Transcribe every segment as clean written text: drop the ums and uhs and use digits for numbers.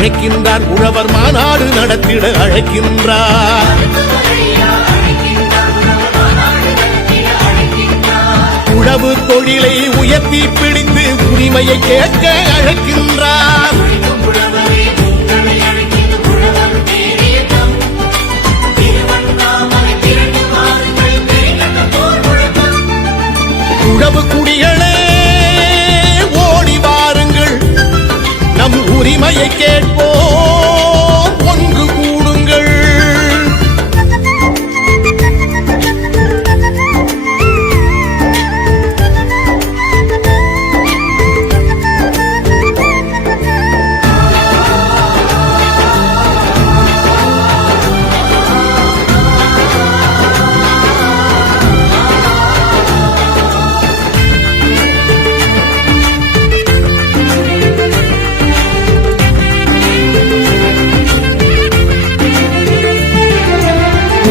அழைக்கின்றார், உழவர் மாநாடு நடத்திட அழைக்கின்றார். உழவு தொழிலை உயர்த்தி பிடித்து உரிமையை கேட்க அழைக்கின்றார். உழவு குடிகளே ஓடி வாருங்கள், நம் உரிமையை கேட்போம், ஒன்று கூடுங்கள்.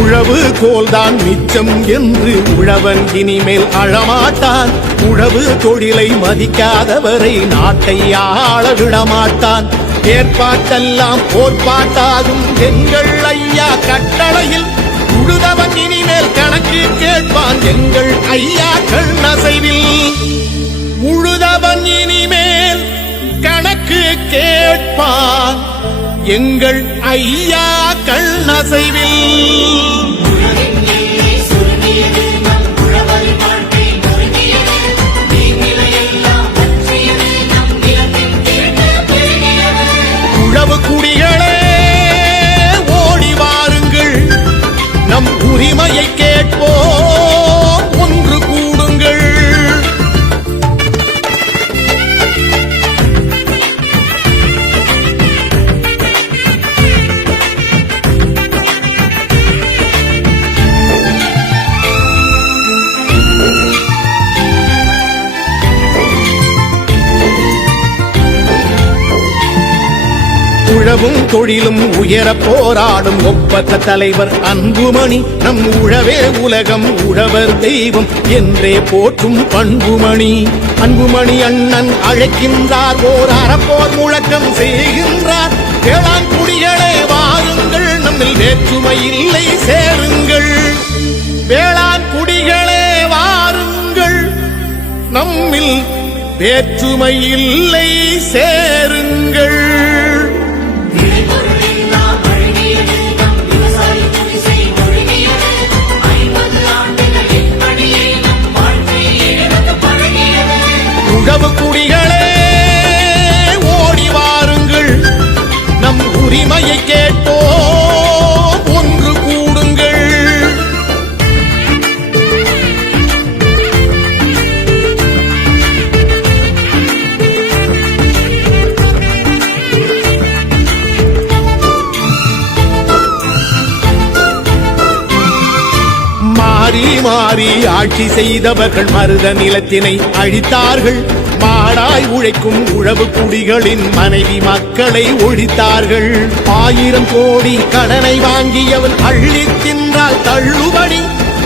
உழவு கோல்தான் மிச்சம் என்று உழவன் இனிமேல் அழமாட்டான். உழவு தொழிலை மதிக்காதவரை நாட்டை ஆள விடமாட்டான். ஏற்பாட்டெல்லாம் போர்ப்பாட்டாகும் எங்கள் ஐயா கட்டளையில் உழுதவன் இனிமேல் கணக்கு கேட்பான் எங்கள் ஐயா கண்ணசைவில். உழுதவன் இனிமேல் கணக்கு கேட்பான் எங்கள் ஐயா கண்ணசைவில். உழவு குடிகளே ஓடி வாருங்கள், நம் உரிமையை கேட்போம், ஒன்று கூடுங்கள். உழவும் தொழிலும் உயர போராடும் ஒப்பற்ற தலைவர் அன்புமணி. நம் உழவே உலகம், உழவர் தெய்வம் என்றே போற்றும் பண்புமணி. அன்புமணி அண்ணன் அழைக்கின்றார், ஓர் அறப்போர் முழக்கம் செய்கின்றார். வேளாண்குடிகளே வாருங்கள், நம்மில் வேற்றுமை இல்லை சேருங்கள். வேளாண்குடிகளே வாருங்கள், நம்மில் வேற்றுமை இல்லை சேருங்கள். உழவு குடிகளே ஓடி வாருங்கள், நம் உரிமையை கேட்போம், ஒன்று கூடுங்கள். மாறி மாறி ஆட்சி செய்தவர்கள் மருத நிலத்தினை அழித்தார்கள். மாடாய் உழைக்கும் உழவு குடிகளின் மனைவி மக்களை ஒழித்தார்கள். 1000 கோடி கடனை வாங்கியவன் அள்ளி தின்றால் தள்ளுபடி.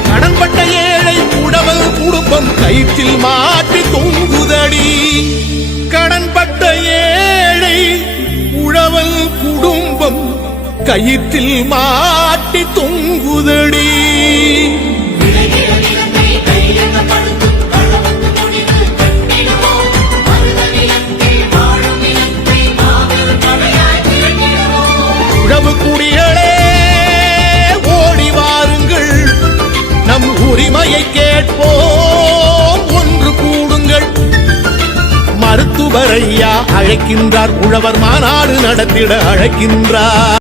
கடன்பட்ட ஏழை உழவர் குடும்பம் கயிற்றில் மாட்டி தொங்குதடி. கடன்பட்ட ஏழை உழவர் குடும்பம் கயிற்றில் மாட்டி தொங்குதடி. உழவு குடிகளே ஓடி வாருங்கள், நம் உரிமையை கேட்போம், ஒன்று கூடுங்கள். மருத்துவர் ஐயா அழைக்கின்றார், உழவர் மாநாடு நடத்திட அழைக்கின்றார்.